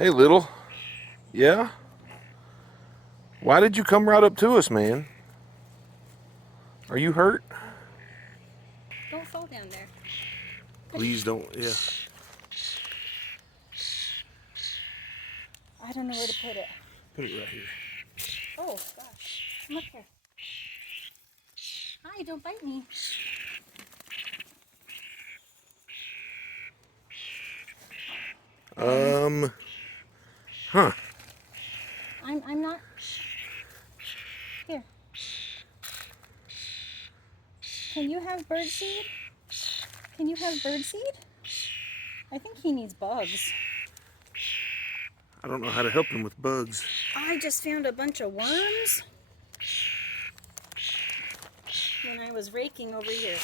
Hey, little. Yeah? Why did you come right up to us, man? Are you hurt? Don't fall down there. Please don't. Yeah. I don't know where to put it. Put it right here. Oh, gosh. Come up here. Hi, don't bite me. Um, huh. I'm not. Here. Can you have birdseed? Can you have birdseed? I think he needs bugs. I don't know how to help him with bugs. I just found a bunch of worms when I was raking over here.